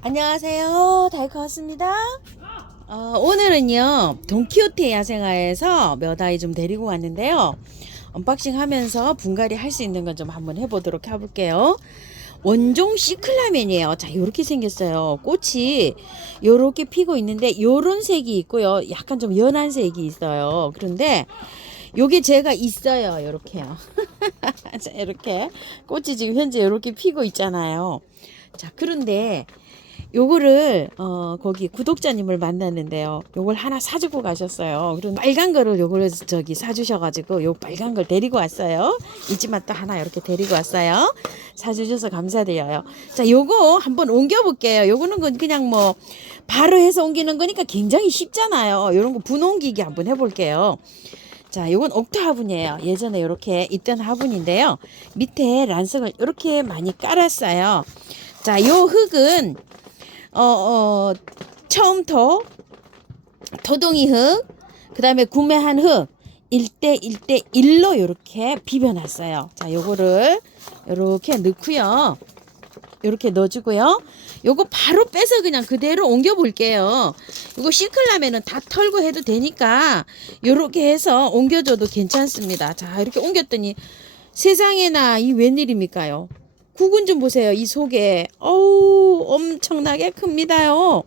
안녕하세요. 다이커스입니다. 오늘은요 돈키호테 야생화에서 몇 아이 좀 데리고 왔는데요. 언박싱 하면서 분갈이 할 수 있는 건 좀 한번 해보도록 해볼게요. 원종 시클라멘이에요. 자, 요렇게 생겼어요. 꽃이 요렇게 피고 있는데 요런 색이 있고요. 약간 좀 연한 색이 있어요. 그런데 요게 제가 있어요. 요렇게요. 자, 이렇게 꽃이 지금 현재 요렇게 피고 있잖아요. 자, 그런데 요거를 거기 구독자님을 만났는데요. 요걸 하나 사주고 가셨어요. 그럼 빨간 거를 요걸 저기 사주셔가지고 요 빨간 걸 데리고 왔어요. 있지만 또 하나 이렇게 데리고 왔어요. 사주셔서 감사드려요. 자, 요거 한번 옮겨볼게요. 요거는 그냥 뭐 바로 해서 옮기는 거니까 굉장히 쉽잖아요. 요런 거 분홍기기 한번 해볼게요. 자, 요건 옥토 화분이에요. 예전에 이렇게 있던 화분인데요. 밑에 란석을 이렇게 많이 깔았어요. 자, 요 흙은 처음부터 토동이 흙, 그 다음에 구매한 흙 1대1대1로 이렇게 비벼놨어요. 자, 요거를 이렇게 넣고요. 이렇게 넣어주고요. 요거 바로 빼서 그냥 그대로 옮겨 볼게요. 이거 시클라면은 다 털고 해도 되니까 요렇게 해서 옮겨줘도 괜찮습니다. 자, 이렇게 옮겼더니 세상에나 이 웬일입니까요? 구근 좀 보세요. 이 속에 어우 엄청나게 큽니다요.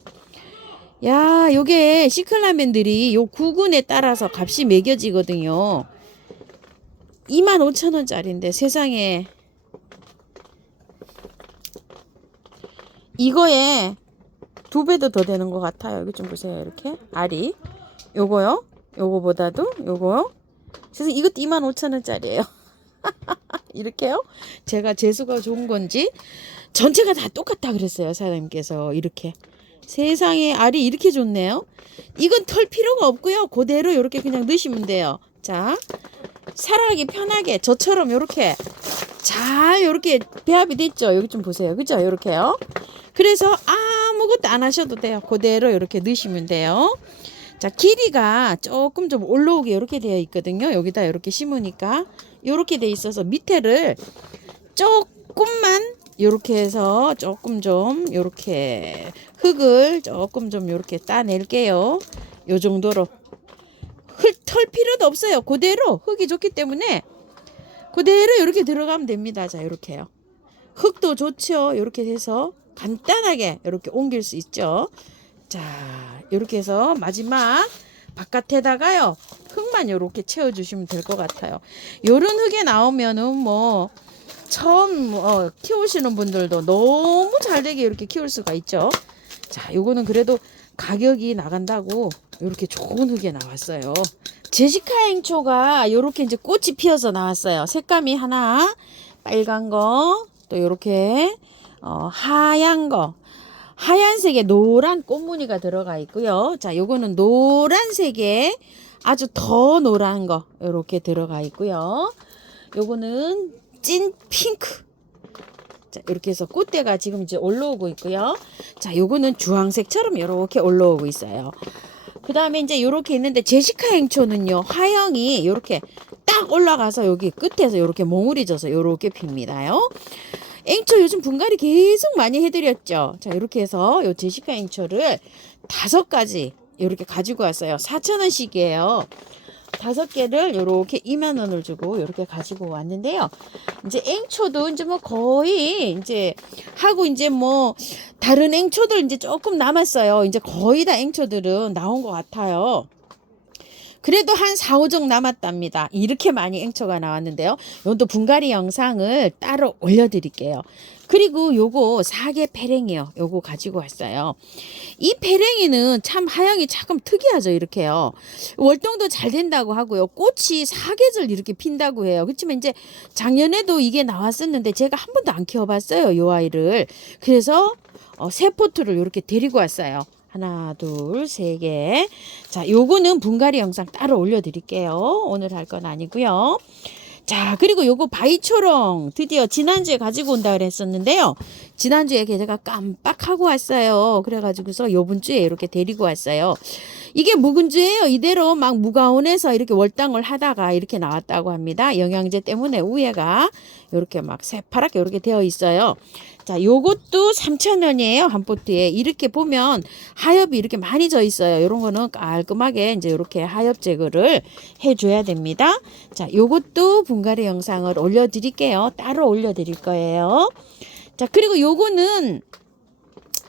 야, 요게 시클라멘들이 요 구근에 따라서 값이 매겨지거든요. 25,000원짜리인데 세상에 이거에 2배도 더 되는 것 같아요. 여기 좀 보세요. 이렇게 알이 요거요. 요거보다도 요거요. 그래서 이것도 25,000원짜리예요. 이렇게요. 제가 재수가 좋은 건지 전체가 다 똑같다 그랬어요. 사장님께서 이렇게. 세상에 알이 이렇게 좋네요. 이건 털 필요가 없고요. 그대로 이렇게 그냥 넣으시면 돼요. 자, 살아가기 편하게 저처럼 이렇게 잘 이렇게 배합이 됐죠. 여기 좀 보세요. 그죠? 이렇게요. 그래서 아무것도 안 하셔도 돼요. 그대로 이렇게 넣으시면 돼요. 자, 길이가 조금 좀 올라오게 이렇게 되어 있거든요. 여기다 이렇게 심으니까 이렇게 돼 있어서 밑에를 조금만 이렇게 해서 조금 좀 이렇게 흙을 조금 좀 이렇게 따낼게요. 요 정도로 털 필요도 없어요. 그대로 흙이 좋기 때문에 그대로 이렇게 들어가면 됩니다. 자, 이렇게요. 흙도 좋죠. 이렇게 해서 간단하게 이렇게 옮길 수 있죠. 자, 이렇게 해서 마지막 바깥에다가요 흙만 이렇게 채워주시면 될 것 같아요. 요런 흙에 나오면은 뭐 처음 키우시는 분들도 너무 잘 되게 이렇게 키울 수가 있죠. 자, 요거는 그래도 가격이 나간다고 이렇게 좋은 흙에 나왔어요. 제시카 행초가 이렇게 이제 꽃이 피어서 나왔어요. 색감이 하나 빨간 거, 또 이렇게 하얀 거, 하얀색에 노란 꽃무늬가 들어가 있고요. 자, 요거는 노란색에 아주 더 노란 거 이렇게 들어가 있고요. 요거는 찐 핑크. 자, 이렇게 해서 꽃대가 지금 이제 올라오고 있고요. 자, 요거는 주황색처럼 이렇게 올라오고 있어요. 그 다음에 이제 이렇게 있는데 제시카 행초는요 화형이 이렇게 딱 올라가서 여기 끝에서 이렇게 몽울이 져서 이렇게 핍니다요. 행초 요즘 분갈이 계속 많이 해드렸죠. 자, 이렇게 해서 요 제시카 행초를 5가지 이렇게 가지고 왔어요. 4,000원씩이에요. 5개를 이렇게 20,000원을 주고 이렇게 가지고 왔는데요. 이제 앵초도 이제 뭐 거의 이제 하고 이제 뭐 다른 앵초들 이제 조금 남았어요. 이제 거의 다 앵초들은 나온 것 같아요. 그래도 한 4, 5종 남았답니다. 이렇게 많이 앵초가 나왔는데요. 이것도 분갈이 영상을 따로 올려드릴게요. 그리고 요거 사계 페랭이요. 요거 가지고 왔어요. 이 페랭이는 참 하향이 조금 특이하죠. 이렇게요. 월동도 잘 된다고 하고요. 꽃이 사계절 이렇게 핀다고 해요. 그렇지만 이제 작년에도 이게 나왔었는데 제가 한 번도 안 키워봤어요. 요 아이를. 그래서 새 포트를 이렇게 데리고 왔어요. 하나, 둘, 3개. 자, 요거는 분갈이 영상 따로 올려드릴게요. 오늘 할 건 아니고요. 자, 그리고 요거 바이초롱 드디어 지난주에 가지고 온다 그랬었는데요. 지난주에 제가 깜빡하고 왔어요. 그래가지고서 요번주에 이렇게 데리고 왔어요. 이게 묵은주예요. 이대로 막 무가온에서 이렇게 월당을 하다가 이렇게 나왔다고 합니다. 영양제 때문에 우에가 이렇게 막 새파랗게 이렇게 되어 있어요. 자, 요것도 3,000원이에요. 한 포트에. 이렇게 보면 하엽이 이렇게 많이 져 있어요. 요런 거는 깔끔하게 이제 이렇게 하엽 제거를 해줘야 됩니다. 자, 요것도 분갈이 영상을 올려드릴게요. 따로 올려드릴 거예요. 자, 그리고 요거는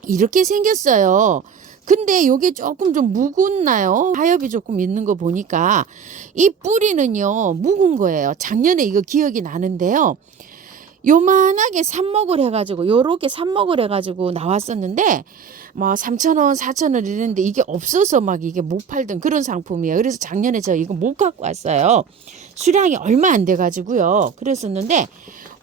이렇게 생겼어요. 근데 요게 조금 좀 묵었나요? 하엽이 조금 있는 거 보니까 이 뿌리는요 묵은 거예요. 작년에 이거 기억이 나는데요. 요만하게 삽목을 해가지고 요렇게 삽목을 해가지고 나왔었는데 뭐 3,000원 4,000원 이랬는데 이게 없어서 막 이게 못 팔던 그런 상품이에요. 그래서 작년에 저 이거 못 갖고 왔어요. 수량이 얼마 안 돼가지고요. 그랬었는데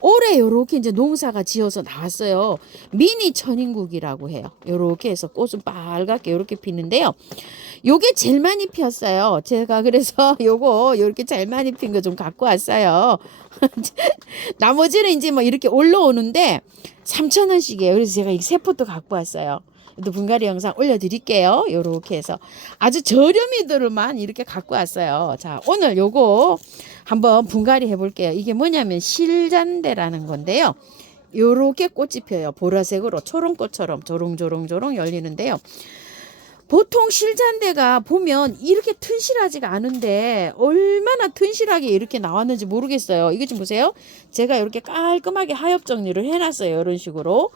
올해 요렇게 이제 농사가 지어서 나왔어요. 미니 천인국이라고 해요. 요렇게 해서 꽃은 빨갛게 요렇게 피는데요. 요게 제일 많이 피었어요. 제가 그래서 요거 요렇게 제일 많이 핀 거 좀 갖고 왔어요. 나머지는 이제 뭐 이렇게 올라오는데 3,000원씩이에요. 그래서 제가 이 세 포트 갖고 왔어요. 또 분갈이 영상 올려드릴게요. 요렇게 해서 아주 저렴이들만 이렇게 갖고 왔어요. 자, 오늘 요거 한번 분갈이 해볼게요. 이게 뭐냐면 실잔대라는 건데요. 요렇게 꽃이 펴요. 보라색으로 초롱꽃처럼 조롱조롱조롱 열리는데요. 보통 실잔대가 보면 이렇게 튼실하지가 않은데 얼마나 튼실하게 이렇게 나왔는지 모르겠어요. 이거 좀 보세요. 제가 이렇게 깔끔하게 하엽 정리를 해놨어요. 이런 식으로.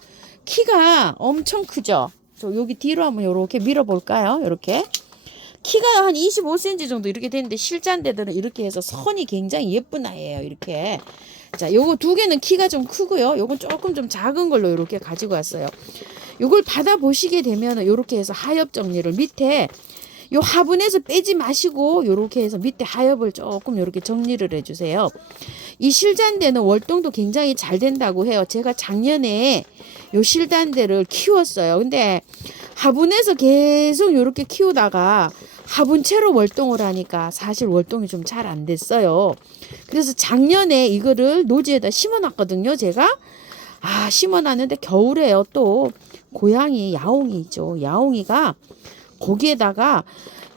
키가 엄청 크죠. 저 여기 뒤로 한번 이렇게 밀어볼까요? 이렇게. 키가 한 25cm 정도 이렇게 되는데 실잔대들은 이렇게 해서 선이 굉장히 예쁜 아이예요. 이렇게. 자, 요거 두 개는 키가 좀 크고요. 요건 조금 좀 작은 걸로 이렇게 가지고 왔어요. 요걸 받아 보시게 되면 요렇게 해서 하엽 정리를 밑에 요 화분에서 빼지 마시고 요렇게 해서 밑에 하엽을 조금 요렇게 정리를 해주세요. 이 실잔대는 월동도 굉장히 잘 된다고 해요. 제가 작년에 요 실잔대를 키웠어요. 근데 화분에서 계속 요렇게 키우다가 화분채로 월동을 하니까 사실 월동이 좀 잘 안 됐어요. 그래서 작년에 이거를 노지에다 심어놨거든요. 제가 심어놨는데 겨울에요 또 고양이 야옹이죠. 야옹이가 거기에다가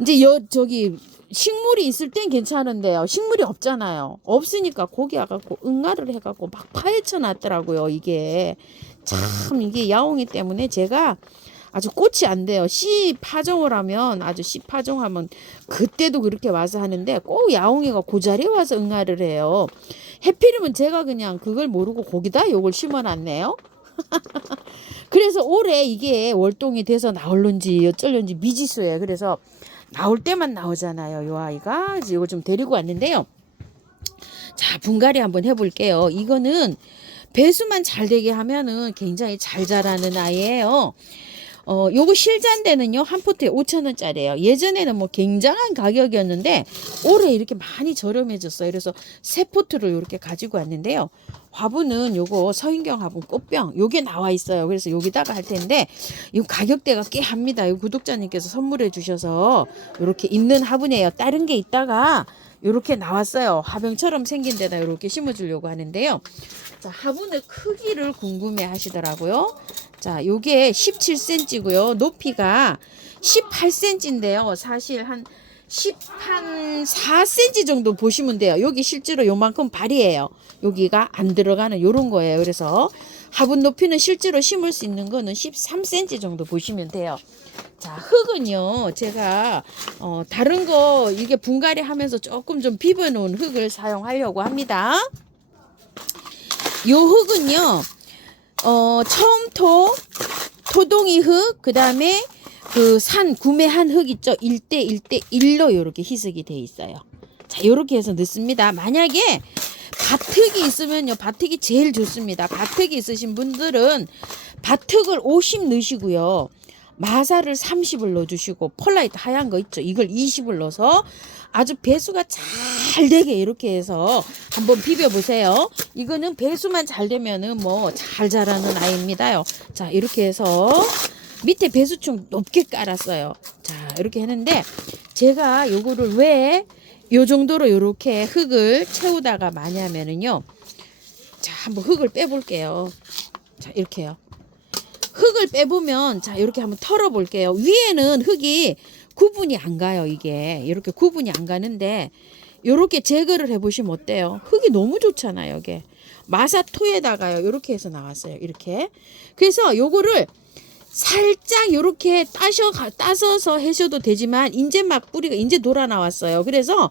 이제 저기 식물이 있을 땐 괜찮은데요. 식물이 없잖아요. 없으니까 거기 와갖고 응아를 해갖고 막 파헤쳐 놨더라고요. 이게 참 이게 야옹이 때문에 제가 아주 꽃이 안 돼요. 씨 파종을 하면 아주 씨 파종하면 그때도 그렇게 와서 하는데 꼭 야옹이가 그 자리에 와서 응아를 해요. 해필이면 제가 그냥 그걸 모르고 거기다 요걸 심어놨네요. 그래서 올해 이게 월동이 돼서 나올런지 어쩔런지 미지수예요. 그래서 나올 때만 나오잖아요. 요 아이가 이거 좀 데리고 왔는데요. 자, 분갈이 한번 해볼게요. 이거는 배수만 잘 되게 하면은 굉장히 잘 자라는 아이예요. 요거 실잔대는요 한 포트에 5,000원짜리예요. 예전에는 뭐 굉장한 가격이었는데 올해 이렇게 많이 저렴해졌어요. 그래서 세 포트를 이렇게 가지고 왔는데요. 화분은 요거 서인경 화분 꽃병 요게 나와 있어요. 그래서 여기다가 할 텐데 이 가격대가 꽤 합니다. 요 구독자님께서 선물해 주셔서 이렇게 있는 화분이에요. 다른 게 있다가 이렇게 나왔어요. 화병처럼 생긴 데다 이렇게 심어주려고 하는데요. 자, 화분의 크기를 궁금해 하시더라고요. 자, 요게 17cm고요. 높이가 18cm인데요. 사실 한 4cm 정도 보시면 돼요. 여기 실제로 요만큼 발이에요. 여기가 안 들어가는 요런 거예요. 그래서 화분 높이는 실제로 심을 수 있는 거는 13cm 정도 보시면 돼요. 자, 흙은요 제가 다른 거 이게 분갈이 하면서 조금 좀 비벼 놓은 흙을 사용하려고 합니다. 요 흙은요 처음 토동이 흙, 그 다음에 그 산 구매한 흙 있죠. 1대1로 이렇게 희석이 돼 있어요. 자, 요렇게 해서 넣습니다. 만약에 밭흙이 있으면요, 밭흙이 제일 좋습니다. 밭흙이 있으신 분들은 밭흙을 50 넣으시고요. 마사를 30을 넣어주시고 펄라이트 하얀 거 있죠. 이걸 20을 넣어서 아주 배수가 잘 되게 이렇게 해서 한번 비벼보세요. 이거는 배수만 잘 되면은 뭐 잘 자라는 아이입니다요. 자, 이렇게 해서 밑에 배수충 높게 깔았어요. 자, 이렇게 했는데 제가 요거를 왜 요 정도로 요렇게 흙을 채우다가 많이 하면은요. 자, 한번 흙을 빼볼게요. 자, 이렇게요. 흙을 빼보면 자 이렇게 한번 털어볼게요. 위에는 흙이 구분이 안 가요. 이게 이렇게 구분이 안 가는데 이렇게 제거를 해보시면 어때요? 흙이 너무 좋잖아요. 이게 마사토에다가요. 이렇게 해서 나왔어요. 이렇게. 그래서 요거를 살짝 요렇게 따서서 하셔도 되지만 이제 막 뿌리가 이제 돌아 나왔어요. 그래서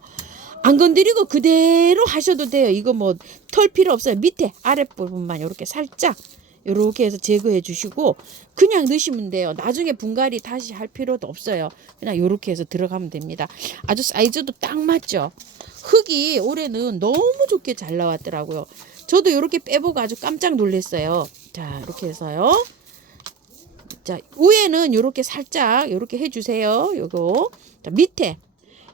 안 건드리고 그대로 하셔도 돼요. 이거 뭐 털 필요 없어요. 밑에 아랫부분만 이렇게 살짝 이렇게 해서 제거해 주시고 그냥 넣으시면 돼요. 나중에 분갈이 다시 할 필요도 없어요. 그냥 이렇게 해서 들어가면 됩니다. 아주 사이즈도 딱 맞죠. 흙이 올해는 너무 좋게 잘 나왔더라고요. 저도 이렇게 빼보고 아주 깜짝 놀랐어요. 자, 이렇게 해서요. 자, 위에는 이렇게 살짝 이렇게 해주세요. 요거. 자, 밑에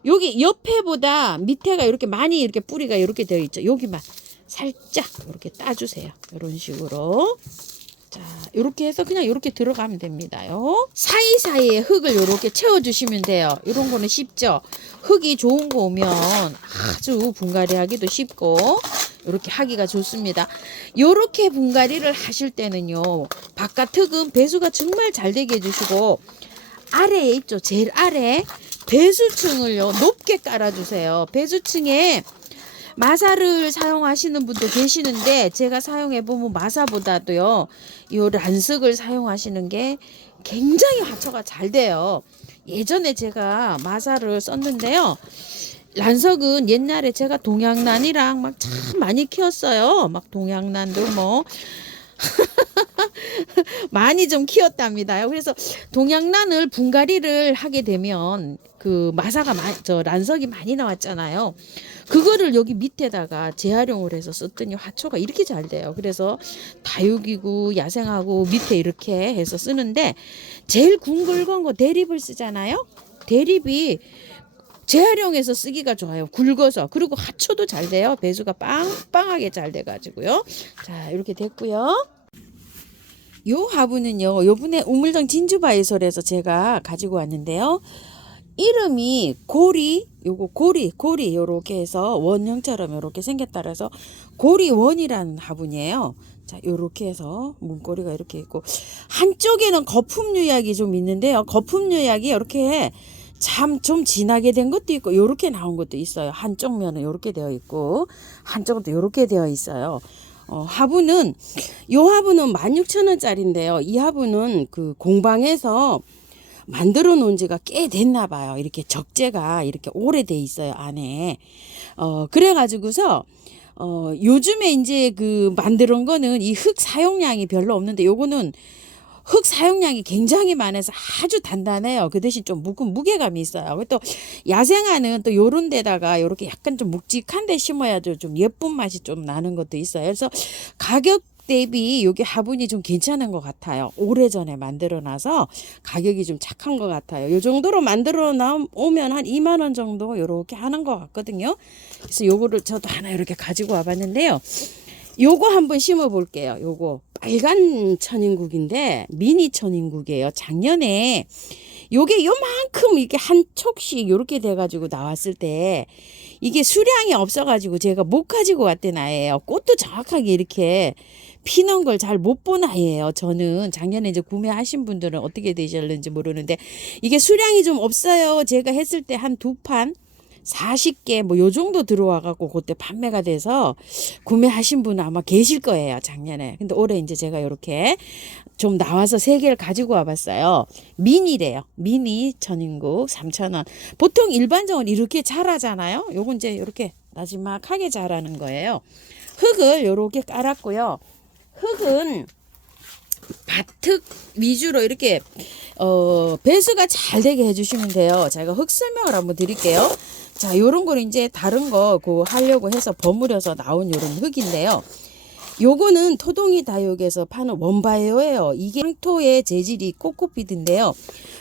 여기 옆에보다 밑에가 이렇게 많이 이렇게 뿌리가 이렇게 되어 있죠. 여기만 살짝 이렇게 따주세요. 이런 식으로. 자, 이렇게 해서 그냥 이렇게 들어가면 됩니다요. 사이사이에 흙을 이렇게 채워주시면 돼요. 이런 거는 쉽죠. 흙이 좋은 거 오면 아주 분갈이 하기도 쉽고 이렇게 하기가 좋습니다. 이렇게 분갈이를 하실 때는요. 바깥 흙은 배수가 정말 잘 되게 해주시고 아래에 있죠. 제일 아래 배수층을요. 높게 깔아주세요. 배수층에 마사를 사용하시는 분도 계시는데 제가 사용해보면 마사보다도요. 이 란석을 사용하시는 게 굉장히 하초가 잘 돼요. 예전에 제가 마사를 썼는데요. 란석은 옛날에 제가 동양란이랑 막 참 많이 키웠어요. 막 동양란도 뭐 많이 좀 키웠답니다. 그래서 동양란을 분갈이를 하게 되면 그 마사가 란석이 많이 나왔잖아요. 그거를 여기 밑에다가 재활용을 해서 썼더니 화초가 이렇게 잘 돼요. 그래서 다육이고 야생하고 밑에 이렇게 해서 쓰는데 제일 굵은 거 대립을 쓰잖아요. 대립이 재활용해서 쓰기가 좋아요. 굵어서. 그리고 화초도 잘 돼요. 배수가 빵빵하게 잘 돼가지고요. 자, 이렇게 됐고요. 요 화분은요. 요번에 우물정 진주바이솔에서 제가 가지고 왔는데요. 이름이 고리, 요거 고리 요렇게 해서 원형처럼 요렇게 생겼다 그래서 고리원이라는 화분이에요. 자, 요렇게 해서 문고리가 이렇게 있고 한쪽에는 거품 유약이 좀 있는데요. 거품 유약이 이렇게 참 좀 진하게 된 것도 있고 요렇게 나온 것도 있어요. 한쪽 면은 요렇게 되어 있고 한쪽은 또 요렇게 되어 있어요. 화분은 요 화분은 16,000원짜리인데요. 이 화분은 그 공방에서 만들어 놓은 지가 꽤 됐나 봐요. 이렇게 적재가 이렇게 오래돼 있어요, 안에. 그래가지고서, 요즘에 이제 그 만드는 거는 이 흙 사용량이 별로 없는데 요거는 흙 사용량이 굉장히 많아서 아주 단단해요. 그 대신 좀 무게감이 있어요. 또 야생화는 또 요런 데다가 요렇게 약간 좀 묵직한 데 심어야죠. 좀 예쁜 맛이 좀 나는 것도 있어요. 그래서 가격 대비 여기 화분이 좀 괜찮은 것 같아요. 오래전에 만들어 놔서 가격이 좀 착한 것 같아요. 요 정도로 만들어 나오면 한 2만 원 정도 요렇게 하는 것 같거든요. 그래서 요거를 저도 하나 이렇게 가지고 와봤는데요. 요거 한번 심어 볼게요. 요거 빨간 천인국인데 미니 천인국이에요. 작년에 요게 요만큼 이렇게 한 촉씩 요렇게 돼가지고 나왔을 때 이게 수량이 없어가지고 제가 못 가지고 왔던 아이예요. 꽃도 정확하게 이렇게 피는 걸 잘 못 본 아이예요. 저는 작년에 이제 구매하신 분들은 어떻게 되셨는지 모르는데 이게 수량이 좀 없어요. 제가 했을 때 한 2판 40개 뭐 요 정도 들어와 갖고 그때 판매가 돼서 구매하신 분은 아마 계실 거예요. 작년에. 근데 올해 이제 제가 이렇게 좀 나와서 3개를 가지고 와봤어요. 미니래요. 미니 천인국 3,000원. 보통 일반적으로 이렇게 자라잖아요. 요건 이제 이렇게 나지막하게 자라는 거예요. 흙을 요렇게 깔았고요. 흙은 밭흙 위주로 이렇게 배수가 잘 되게 해주시면 돼요. 제가 흙 설명을 한번 드릴게요. 자, 요런 거는 이제 다른 거 하려고 해서 버무려서 나온 요런 흙인데요. 요거는 토동이 다육에서 파는 원바이오예요. 이게 황토의 재질이 코코피드인데요.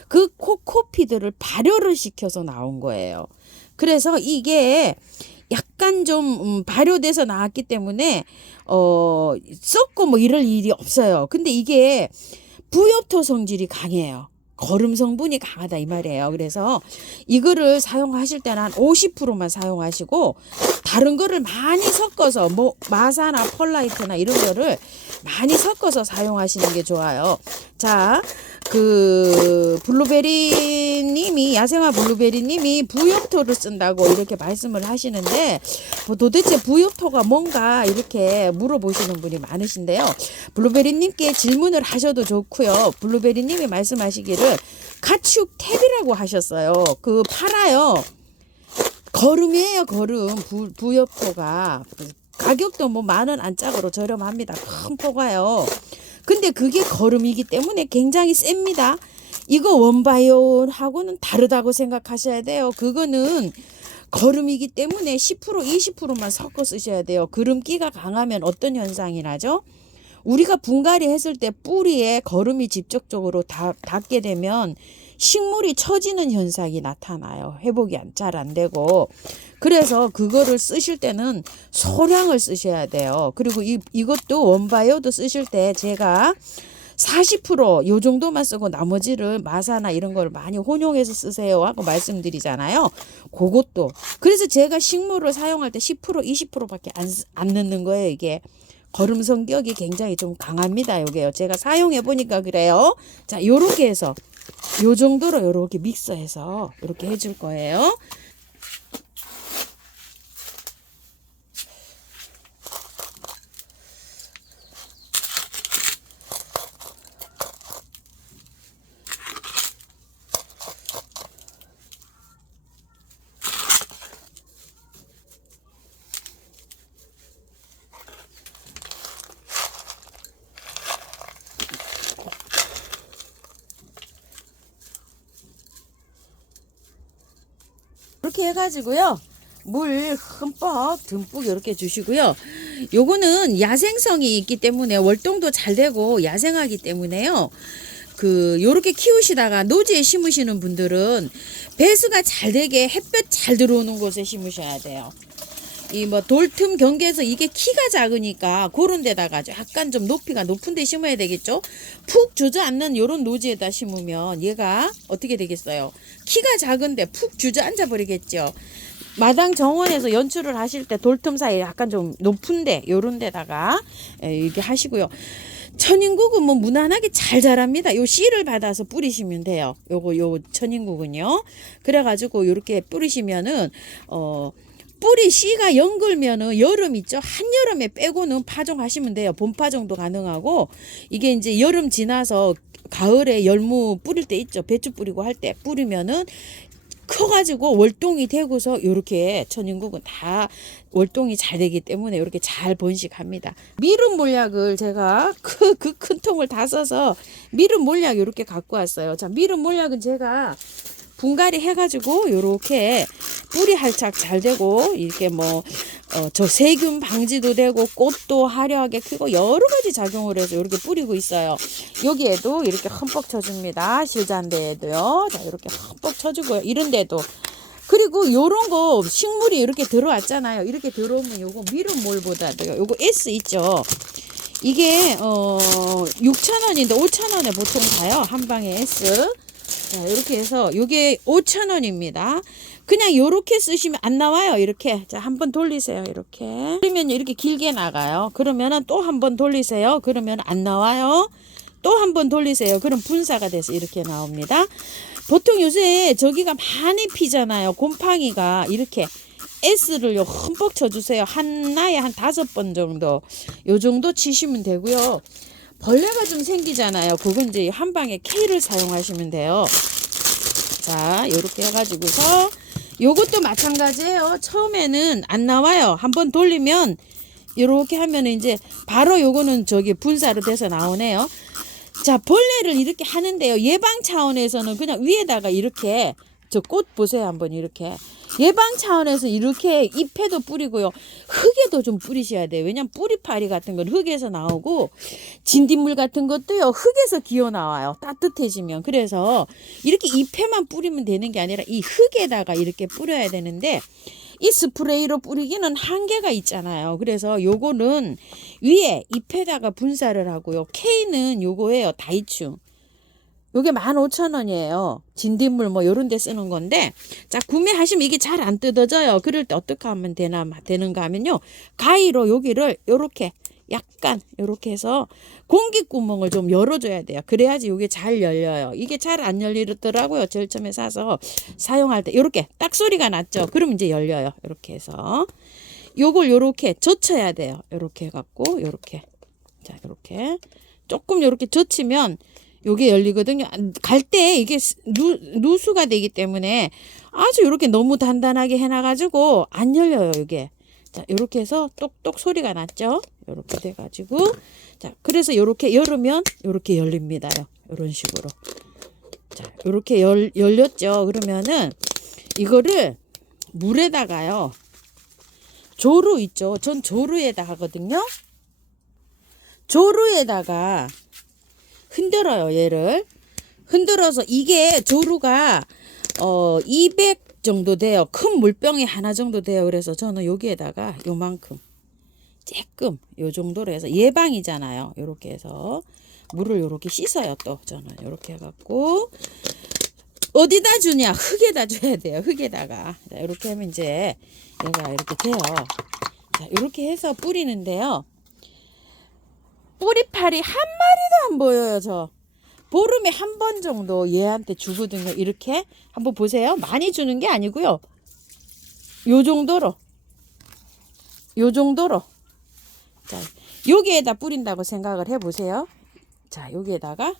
그 코코피드를 발효를 시켜서 나온 거예요. 그래서 이게 약간 좀 발효돼서 나왔기 때문에 썩고 뭐 이럴 일이 없어요. 근데 이게 부엽토 성질이 강해요. 거름 성분이 강하다 이 말이에요. 그래서 이거를 사용하실 때는 한 50%만 사용하시고 다른 거를 많이 섞어서 뭐 마사나 펄라이트나 이런 거를 많이 섞어서 사용하시는 게 좋아요. 자, 그 블루베리님이 야생화 블루베리님이 부엽토를 쓴다고 이렇게 말씀을 하시는데 뭐 도대체 부엽토가 뭔가 이렇게 물어보시는 분이 많으신데요. 블루베리님께 질문을 하셔도 좋고요. 블루베리님이 말씀하시기를 가축 탭이라고 하셨어요. 그 팔아요. 거름이에요. 거름. 부엽토가 가격도 뭐 10,000원 안짝으로 저렴합니다. 큰 포가요. 근데 그게 거름이기 때문에 굉장히 셉니다. 이거 원바이올하고는 다르다고 생각하셔야 돼요. 그거는 거름이기 때문에 10% 20%만 섞어 쓰셔야 돼요. 거름기가 강하면 어떤 현상이 나죠? 우리가 분갈이 했을 때 뿌리에 거름이 직접적으로 닿게 되면 식물이 처지는 현상이 나타나요. 회복이 잘 안 되고. 그래서 그거를 쓰실 때는 소량을 쓰셔야 돼요. 그리고 이것도 원바이오도 쓰실 때 제가 40%요 정도만 쓰고 나머지를 마사나 이런 걸 많이 혼용해서 쓰세요 하고 말씀드리잖아요. 그것도. 그래서 제가 식물을 사용할 때 10% 20%밖에 안 넣는 거예요. 이게. 거름 성격이 굉장히 좀 강합니다. 요게요. 제가 사용해 보니까 그래요. 자, 요렇게 해서 요 정도로 요렇게 믹서해서 이렇게 해줄 거예요. 이렇게 해가지고요. 물 흠뻑 듬뿍 이렇게 주시고요. 요거는 야생성이 있기 때문에 월동도 잘 되고 야생하기 때문에요. 요렇게 키우시다가 노지에 심으시는 분들은 배수가 잘 되게 햇볕 잘 들어오는 곳에 심으셔야 돼요. 이 뭐 돌틈 경계에서 이게 키가 작으니까 그런 데다가 약간 좀 높이가 높은 데 심어야 되겠죠. 푹 주저앉는 요런 노지에다 심으면 얘가 어떻게 되겠어요? 키가 작은데 푹 주저앉아 버리겠죠. 마당 정원에서 연출을 하실 때 돌틈 사이에 약간 좀 높은데 요런 데다가 이렇게 하시고요. 천인국은 뭐 무난하게 잘 자랍니다. 요 씨를 받아서 뿌리시면 돼요. 요 천인국은요. 그래가지고 요렇게 뿌리시면은 뿌리 씨가 연글면은 여름 있죠. 한여름에 빼고는 파종하시면 돼요. 봄파종도 가능하고 이게 이제 여름 지나서 가을에 열무 뿌릴 때 있죠. 배추 뿌리고 할 때 뿌리면은 커가지고 월동이 되고서 요렇게 천인국은 다 월동이 잘 되기 때문에 이렇게 잘 번식합니다. 미름 몰약을 제가 그 큰 통을 다 써서 미름 몰약 이렇게 갖고 왔어요. 자, 미름 몰약은 제가 분갈이 해가지고 요렇게 뿌리 활착 잘 되고 이렇게 저 세균 방지도 되고 꽃도 화려하게 크고 여러 가지 작용을 해서 이렇게 뿌리고 있어요. 여기에도 이렇게 흠뻑 쳐줍니다. 실잔대에도요. 자, 이렇게 흠뻑 쳐주고요. 이런 데도. 그리고 요런 거 식물이 이렇게 들어왔잖아요. 이렇게 들어오면 요거 미름몰보다도요. 요거 S 있죠. 이게 6,000원인데 5,000원에 보통 가요. 한 방에 S. 자, 이렇게 해서 요게 5,000원입니다. 그냥 요렇게 쓰시면 안 나와요. 이렇게. 자, 한번 돌리세요. 이렇게. 그러면 이렇게 길게 나가요. 그러면은 또 한 번 돌리세요. 그러면 안 나와요. 또 한 번 돌리세요. 그럼 분사가 돼서 이렇게 나옵니다. 보통 요새 저기가 많이 피잖아요. 곰팡이가 이렇게 S를 흠뻑 쳐주세요. 하나에 한 5번 정도. 요 정도 치시면 되고요. 벌레가 좀 생기잖아요. 그건 이제 한 방에 K를 사용하시면 돼요. 자, 요렇게 해가지고서 요것도 마찬가지예요. 처음에는 안 나와요. 한번 돌리면 요렇게 하면 이제 바로 요거는 저기 분사로 돼서 나오네요. 자, 벌레를 이렇게 하는데요. 예방 차원에서는 그냥 위에다가 이렇게 저 꽃 보세요. 한번 이렇게. 예방 차원에서 이렇게 잎에도 뿌리고요. 흙에도 좀 뿌리셔야 돼요. 왜냐면 뿌리파리 같은 건 흙에서 나오고 진딧물 같은 것도요. 흙에서 기어 나와요. 따뜻해지면. 그래서 이렇게 잎에만 뿌리면 되는 게 아니라 이 흙에다가 이렇게 뿌려야 되는데 이 스프레이로 뿌리기는 한계가 있잖아요. 그래서 요거는 위에 잎에다가 분사를 하고요. K는 요거예요. 다이충. 요게 15,000원이에요. 진딧물 뭐 요런 데 쓰는 건데, 자, 구매하시면 이게 잘 안 뜯어져요. 그럴 때 어떻게 하면 되는가 하면요. 가위로 여기를 요렇게 약간 이렇게 해서 공기구멍을 좀 열어줘야 돼요. 그래야지 이게 잘 열려요. 이게 잘 안 열리더라고요. 제일 처음에 사서 사용할 때 이렇게 딱 소리가 났죠. 그럼 이제 열려요. 이렇게 해서 요걸 요렇게 젖혀야 돼요. 요렇게 해갖고 요렇게, 자 요렇게 조금 요렇게 젖히면 요게 열리거든요. 갈 때 이게 누수가 되기 때문에 아주 요렇게 너무 단단하게 해놔가지고 안 열려요. 이게. 자, 요렇게 해서 똑똑 소리가 났죠? 요렇게 돼가지고. 자, 그래서 요렇게 열으면 요렇게 열립니다. 요런 식으로. 자, 요렇게 열렸죠? 그러면은 이거를 물에다가요. 조루 있죠? 전 조루에다 하거든요. 조루에다가 흔들어요. 얘를. 흔들어서 이게 조루가 200 정도 돼요. 큰 물병이 하나 정도 돼요. 그래서 저는 여기에다가 요만큼 조금 요 정도로 해서 예방이잖아요. 요렇게 해서 물을 요렇게 씻어요. 또 저는 요렇게 해갖고 어디다 주냐? 흙에다 줘야 돼요. 흙에다가. 자, 이렇게 하면 이제 얘가 이렇게 돼요. 자, 이렇게 해서 뿌리는데요. 뿌리팔이 한 마리도 안 보여요. 저 보름에 한 번 정도 얘한테 주거든요. 이렇게 한번 보세요. 많이 주는 게 아니고요. 요 정도로 자, 여기에다 뿌린다고 생각을 해보세요. 자, 여기에다가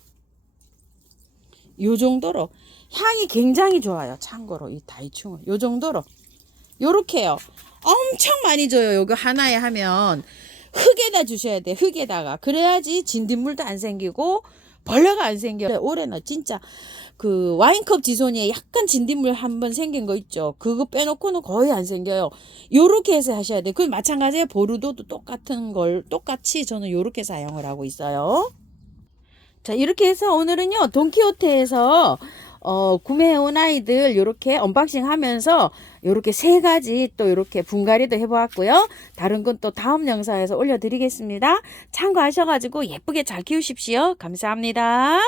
요 정도로 향이 굉장히 좋아요. 참고로 이 다이충은 요 정도로 요렇게요. 엄청 많이 줘요. 요거 하나에 하면 흙에다 주셔야 돼. 흙에다가. 그래야지 진딧물도 안 생기고 벌레가 안 생겨요. 올해는 진짜 그 와인컵 지손이에 약간 진딧물 한번 생긴 거 있죠. 그거 빼놓고는 거의 안 생겨요. 요렇게 해서 하셔야 돼. 그 마찬가지예요. 보르도도 똑같은 걸 똑같이 저는 요렇게 사용을 하고 있어요. 자, 이렇게 해서 오늘은요 돈키호테에서 구매해온 아이들 요렇게 언박싱 하면서 요렇게 3가지 또 요렇게 분갈이도 해보았고요. 다른 건 또 다음 영상에서 올려드리겠습니다. 참고하셔가지고 예쁘게 잘 키우십시오. 감사합니다.